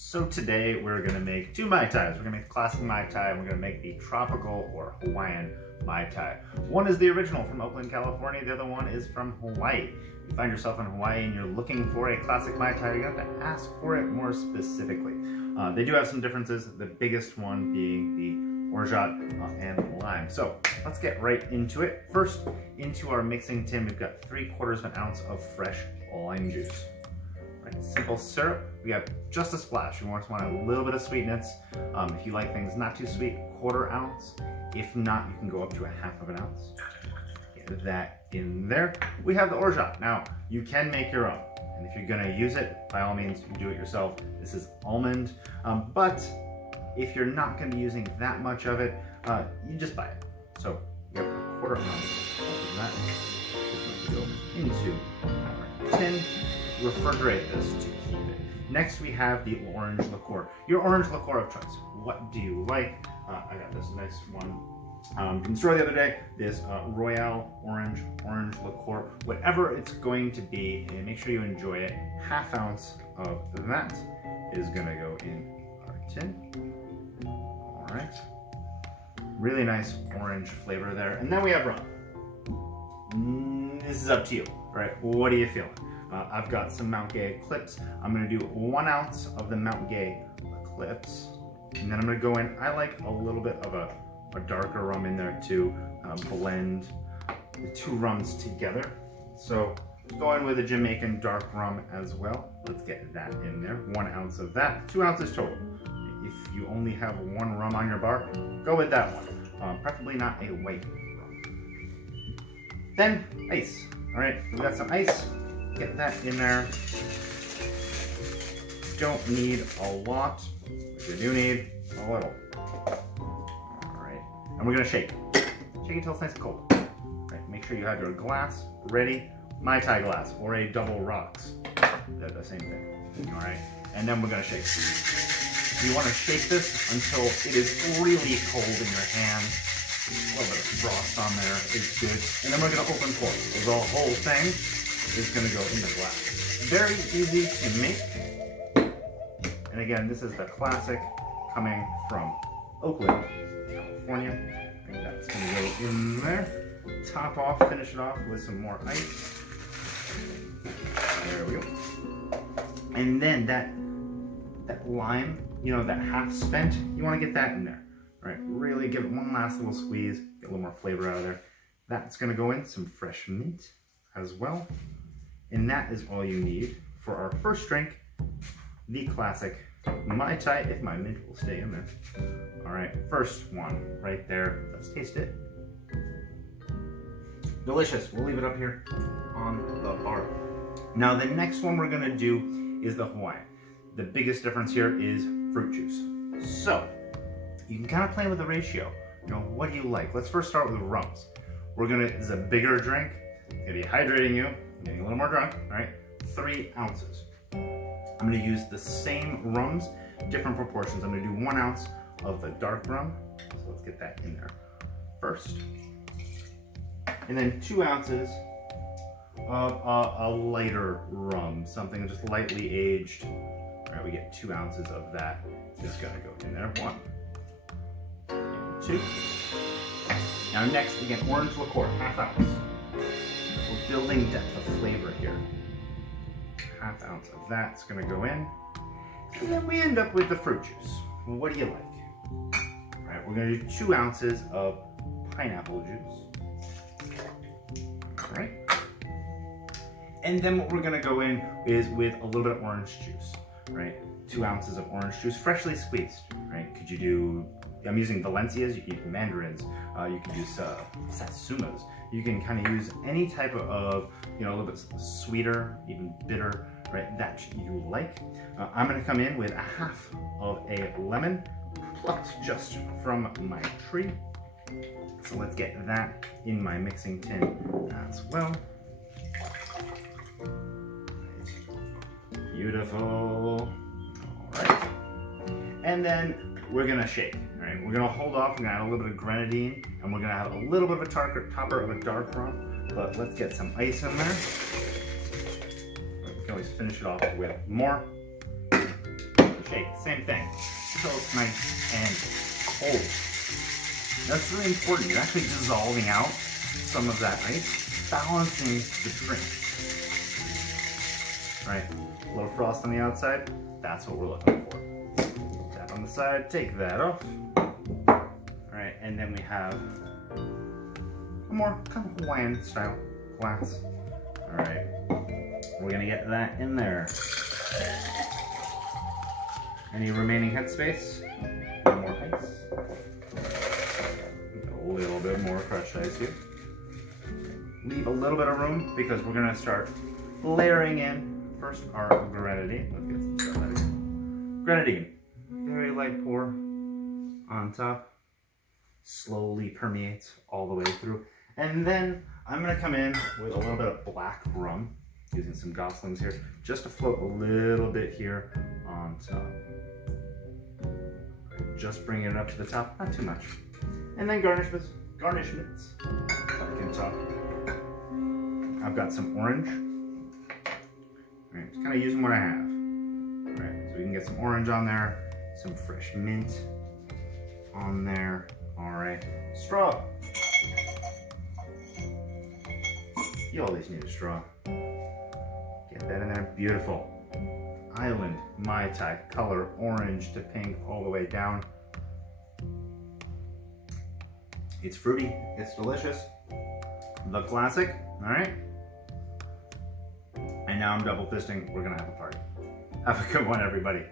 So today we're gonna make two Mai Tais. We're gonna make the classic Mai Tai and we're gonna make the tropical or Hawaiian Mai Tai. One is the original from Oakland, California. The other one is from Hawaii. If you find yourself in Hawaii and you're looking for a classic Mai Tai, you're gonna have to ask for it more specifically. They do have some differences, the biggest one being the orgeat and lime. So let's get right into it. First, into our mixing tin, we've got 3/4 of an ounce of fresh lime juice. Simple syrup, we have just a splash. You want a little bit of sweetness. If you like things not too sweet, 1/4 ounce. If not, you can go up to 1/2 ounce. Get that in there. We have the orgeat. Now, you can make your own. And if you're gonna use it, by all means, you do it yourself. This is almond. But if you're not gonna be using that much of it, you just buy it. So you have 1/4 ounce of that. Just going to go into our tin. Refrigerate this to keep it. Next we have the orange liqueur. Your orange liqueur of choice. What do you like? I got this nice one from the store the other day. This Royale orange liqueur. Whatever it's going to be, and make sure you enjoy it. 1/2 ounce of that is gonna go in our tin. All right. Really nice orange flavor there. And then we have rum. This is up to you, right? What are you feeling? I've got some Mount Gay Eclipse. I'm gonna do 1 ounce of the Mount Gay Eclipse. And then I'm gonna go in, I like a little bit of a darker rum in there to blend the two rums together. So go in with a Jamaican dark rum as well. Let's get that in there. 1 ounce of that, 2 ounces total. If you only have 1 rum on your bar, go with that one. Preferably not a white rum. Then ice. All right, we've got some ice. Get that in there. Don't need a lot, but you do need a little. All right, and we're gonna shake. Shake it until it's nice and cold. All right, make sure you have your glass ready. Mai Tai glass or a double rocks. They're the same thing. All right, and then we're gonna shake. You wanna shake this until it is really cold in your hand. A little bit of frost on there is good. And then we're gonna open pour. So the whole thing is going to go in the glass. Very easy to make. And again, this is the classic coming from Oakland, California. I think that's going to go in there. Top off, finish it off with some more ice. There we go. And then that lime, you know, that half spent, you want to get that in there. All right, really give it one last little squeeze, get a little more flavor out of there. That's going to go in some fresh mint as well. And that is all you need for our first drink, the classic Mai Tai, if my mint will stay in there. All right, first one right there. Let's taste it. Delicious. We'll leave it up here on the bar. Now the next one we're gonna do is the Hawaiian. The biggest difference here is fruit juice. So you can kind of play with the ratio. You know, what do you like? Let's first start with the rums. This is a bigger drink. It's gonna be hydrating you. Getting a little more drunk, all right? 3 ounces. I'm gonna use the same rums, different proportions. I'm gonna do 1 ounce of the dark rum. So let's get that in there first. And then 2 ounces of a lighter rum, something just lightly aged. All right, we get 2 ounces of that. It's gonna go in there. 1, 2. Now next, again, orange liqueur, 1/2 ounce. We're building depth of flavor here. 1/2 ounce of that's gonna go in. And then we end up with the fruit juice. What do you like? All right, we're gonna do 2 ounces of pineapple juice. All right. And then what we're gonna go in is with a little bit of orange juice, right? 2 ounces of orange juice, freshly squeezed, right? Could you do, I'm using Valencias, you can use mandarins, you can use satsumas. You can kind of use any type of, you know, a little bit sweeter, even bitter, right, that you like. I'm gonna come in with 1/2 of a lemon, plucked just from my tree. So let's get that in my mixing tin as well. Beautiful, all right. And then we're gonna shake. All right, we're gonna hold off, we're gonna add a little bit of grenadine, and we're gonna have a little bit of a topper of a dark rum, but let's get some ice in there. We can always finish it off with more. shake, same thing, until it's nice and cold. That's really important. You're actually dissolving out some of that ice, balancing the drink. All right, a little frost on the outside, that's what we're looking for. Tap on the side, take that off. All right, and then we have a more kind of Hawaiian style glass. All right, we're gonna get that in there. Any remaining headspace? More ice. A little bit more crushed ice here. Leave a little bit of room because we're gonna start layering in first our grenadine. Let's get some stuff out of here. Grenadine, very light pour on top, slowly permeates all the way through. And then I'm gonna come in with a little bit of black rum, using some Goslings here, just to float a little bit here on top. Just bringing it up to the top, not too much. And then garnishments back in top. I've got some orange. All right, just kind of using what I have. All right, so we can get some orange on there, some fresh mint on there. All right, straw. You always need a straw. Get that in there, beautiful. Island Mai Tai, color orange to pink all the way down. It's fruity, it's delicious. The classic, all right? And now I'm double fisting, we're gonna have a party. Have a good one, everybody.